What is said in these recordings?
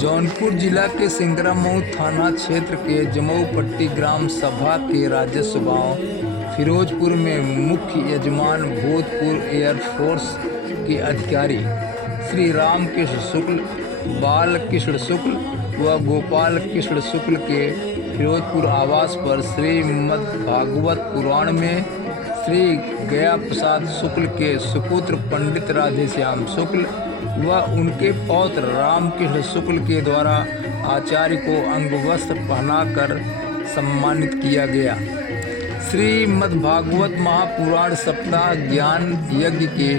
जौनपुर जिला के सिंगरामऊ थाना क्षेत्र के जमऊपट्टी ग्राम सभा के राजस्व गांव फिरोजपुर में मुख्य यजमान भूतपूर्व एयरफोर्स के अधिकारी श्री रामकृष्ण शुक्ल, बालकृष्ण शुक्ल व गोपाल कृष्ण शुक्ल के फिरोजपुर आवास पर श्रीमद्भागवत पुराण में श्री गया प्रसाद शुक्ल के सुपुत्र पंडित राधेश्याम शुक्ल व उनके पौत्र रामकृष्ण शुक्ल के द्वारा आचार्य को अंगवस्त्र पहनाकर सम्मानित किया गया। श्रीमद्भागवत महापुराण सप्ताह ज्ञान यज्ञ के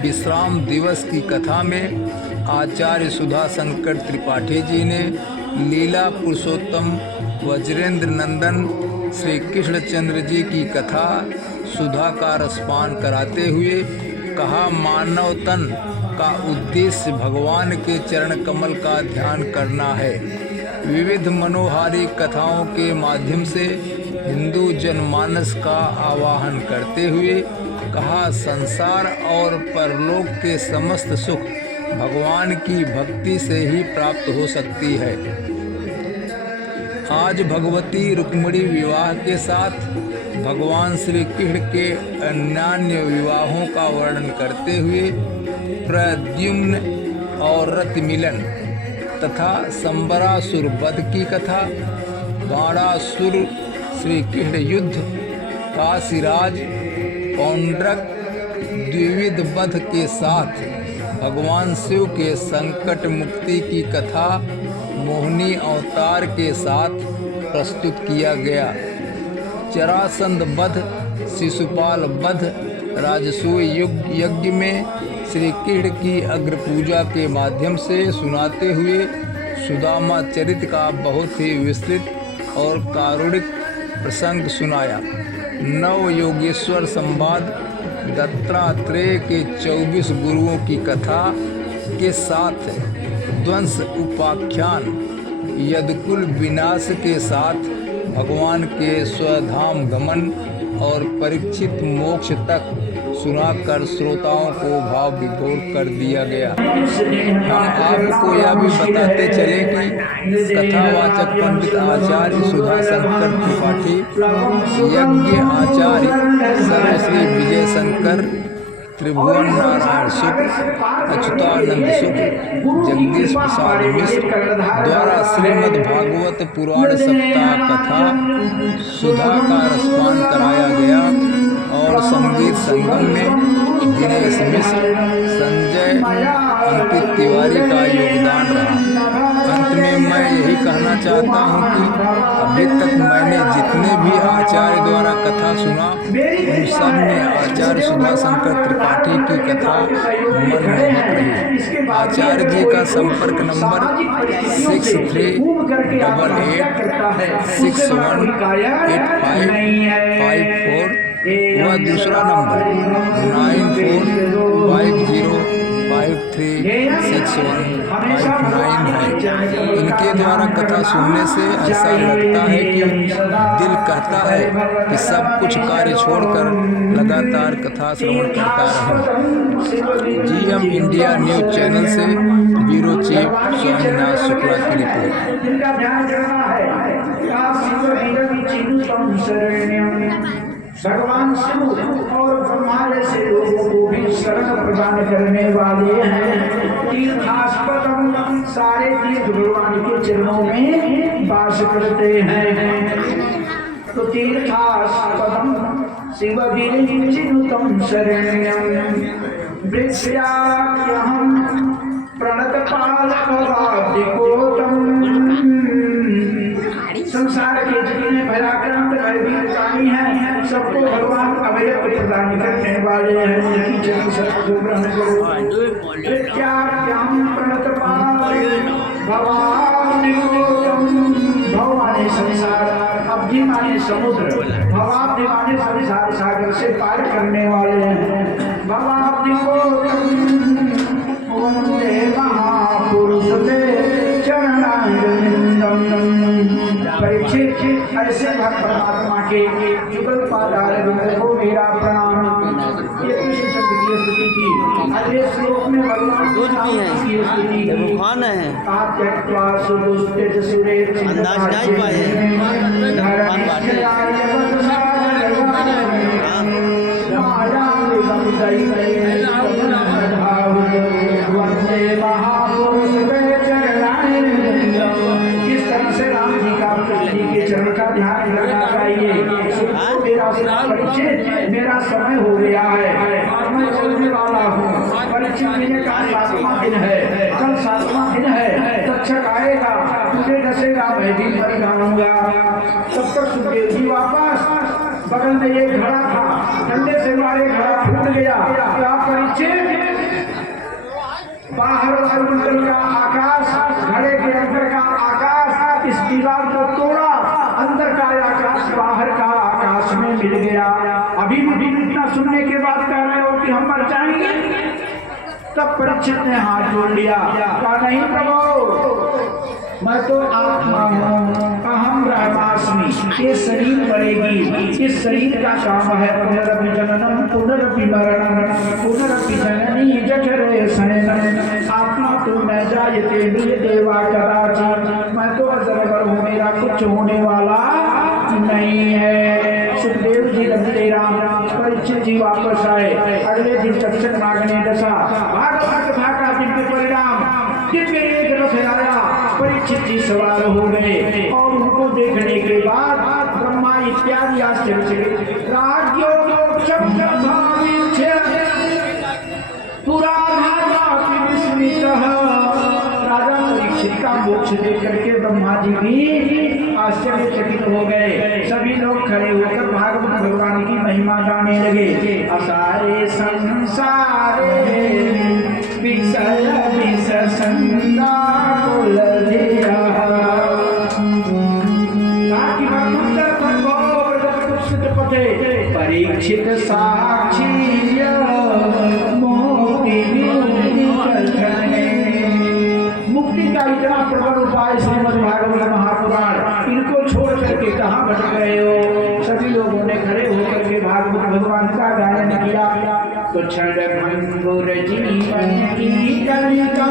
विश्राम दिवस की कथा में आचार्य सुधा शंकर त्रिपाठी जी ने लीला पुरुषोत्तम वज्रेंद्र नंदन श्री कृष्णचंद्र जी की कथा सुधा का रसपान कराते हुए कहा, मानव तन का उद्देश्य भगवान के चरण कमल का ध्यान करना है। विविध मनोहारी कथाओं के माध्यम से हिंदू जनमानस का आवाहन करते हुए कहा, संसार और परलोक के समस्त सुख भगवान की भक्ति से ही प्राप्त हो सकती है। आज भगवती रुक्मिणी विवाह के साथ भगवान श्री कृष्ण के अन्यान्य विवाहों का वर्णन करते हुए प्रद्युम्न और रति मिलन तथा संबरासुर वध की कथा, बाणासुर श्री कृष्ण युद्ध, काशीराज पौंड्रक द्विविध वध के साथ भगवान शिव के संकट मुक्ति की कथा मोहिनी अवतार के साथ प्रस्तुत किया गया। जरासंध वध, शिशुपाल वध, राजसूय यज्ञ में श्री कृष्ण की अग्र पूजा के माध्यम से सुनाते हुए सुदामा चरित्र का बहुत ही विस्तृत और कारुणिक प्रसंग सुनाया। नव योगेश्वर संवाद, दत्तात्रेय के 24 गुरुओं की कथा के साथ ध्वंस उपाख्यान, यदुकुल विनाश के साथ भगवान के स्वधाम गमन और परीक्षित मोक्ष तक सुनाकर श्रोताओं को भाव विभोर कर दिया गया। हम आपको यह भी बताते चले कि कथावाचक पंडित आचार्य सुधा शंकर त्रिपाठी, यज्ञ आचार्य सर्वश्री विजय शंकर, त्रिभुवन नारायण शुक्ल, अच्युतानंद शुक्ल, जगदीश प्रसाद मिश्र द्वारा श्रीमद्भागवत पुराण सप्ताह कथा सुधा का रसपान कराया गया और संगीत संगम में दिनेश मिश्र, संजय, अंकित तिवारी का योगदान रहा। अंत में मैं यही कहना चाहता हूँ कि अभी तक मैंने जितने भी आचार्य द्वारा कथा सुना उन सब में आचार्य सुधा शंकर त्रिपाठी की कथा मनमोहक रही। आचार्य जी का संपर्क नंबर 6388618554 व दूसरा नंबर 9450536159 है। इनके द्वारा कथा सुनने से ऐसा लगता है कि दिल कहता है कि सब कुछ कार्य छोड़कर लगातार कथा श्रवण करता रहे। GM इंडिया न्यूज चैनल से ब्यूरो चीफ स्वामीनाथ शुक्ला की रिपोर्ट। भगवान शिव और ब्रह्मा जैसे लोगों को भी शरण प्रदान करने वाले हैं। तीर्थास्पदम, सारे तीर्थ भगवान के चरणों में वास करते हैं। तो तीर्थास्पदम शिव विरचिनुतम शरण्यम वृक्षाख्यहं प्रणतपालकवादिकोतम। संसार के जितने भयाक्रांत भयभीत प्राणी हैं सबको भगवान अभय प्रदान करने वाले हैं। उनकी चरण सबको ग्रहण करो। भगवान संसार, अब्धि माने समुद्र, भवाब्धि माने संसार सागर से पार करने वाले हैं। भगवान महापुरुष परीक्षित ऐसे भक्त परमात्मा के युगल पादार को मेरा प्रणाम। ये कृष्ण शब्द की स्तुति की। अगले श्लोक में भगवान दूध भी है, वो खाना है, अंदाज नहीं पाए खान बाटे। किस तरह से राम जी का कृष्ण के चरण का ध्यान रखना चाहिए। मेरा समय हो गया है, मैं चलने वाला हूँ। परीक्षा महीने का 7वां दिन है, कल 7वां दिन है। तक्षक आएगा, तुझे डसेगा, मैं भी मर जाऊंगा। तब तक सुखदेव जी वापस, बगल में एक घड़ा था, डंडे से मारे घड़ा फूट गया। क्या परीक्षित, बाहर वायुमंडल का आकाश, घड़े के अंदर का आकाश, इस दीवार को तोड़ा, अंदर का आकाश बाहर का आकाश में मिल गया। अभी इतना सुनने के बाद कह रहे हो कि हम मर जाएंगे। तब परीक्षित ने हाथ जोड़ लिया, कहा नहीं प्रभु, मैं तो आत्मा हूँ, अहम ब्रह्मास्मि। ये शरीर मरेगी, इस शरीर का काम है पुनरपि जननम पुनरपि मरणम पुनरपि जननी जठरे शयनम। आत्मा तो मैं जायते प्रिय देवा कदाचित्, मैं तो अजर हूँ, मेरा कुछ होने वाला नहीं है। सुखदेव जी रमते राम, परीक्षित जी वापस आए। अगले दिन तक्षक नाग ने डसा, भागा दिन के परिणाम, दिन में एक रथ आया। परीक्षित जी सवार हो गए और उनको देखने के बाद ब्रह्मा इत्यादि आश्चर्य राजा परीक्षित का मोक्ष देख करके ब्रह्मा जी भी आश्चर्यचकित हो गए। सभी लोग खड़े होकर भागवत भगवान की महिमा गाने लगे। असारे संसारे विषय विष संगा कुलधिया, परीक्षित साक्षी मुक्ति का इतना प्रबल उपाय श्रीमद् भागवत महापुराण, इनको छोड़ करके कहाँ भटक रहे हो। सभी लोगों ने खड़े होकर के भागवत भगवान का गायन किया। तो क्षण भंगुर जीवन की कलिका